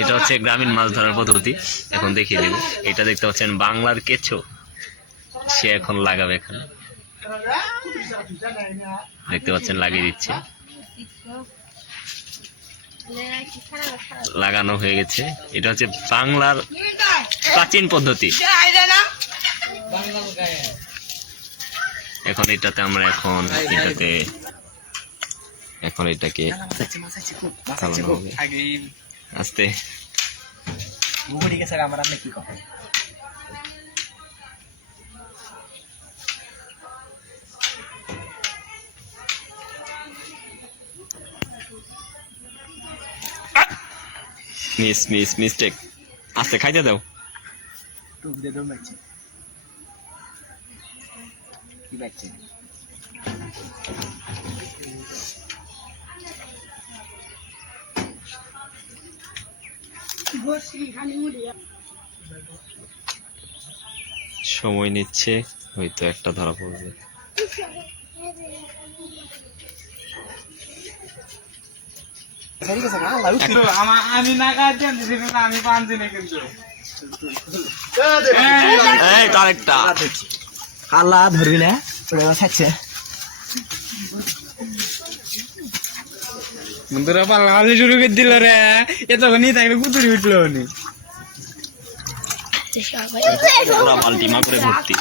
এটা হচ্ছে গ্রামীণ মাছ ধরার পদ্ধতি, এখন দেখিয়ে দেব। এটা দেখতে পাচ্ছেন বাংলার কেঁচো, সে এখন লাগাবে এখানে, দেখতে পাচ্ছেন লাগিয়ে দিচ্ছে, লাগানো হয়ে গেছে। এটা হচ্ছে বাংলার প্রাচীন পদ্ধতি। এখন এটাতে আমরা এখন এটাকে আস্তে মিস্টেক, আস্তে খাইতে দাও। সময় নিচ্ছে, হয়তো একটা ধরা পড়বে। আমি না আমি পানছি না কিন্তু আরেকটা কালা ধরবি না ছাড়ছে বন্ধুরা পাল্লা শুরু করে দিল রে, এতক্ষণই থাকলে কুতুরি উঠলো উনি পুরা বালতিমা করে ভর্তি।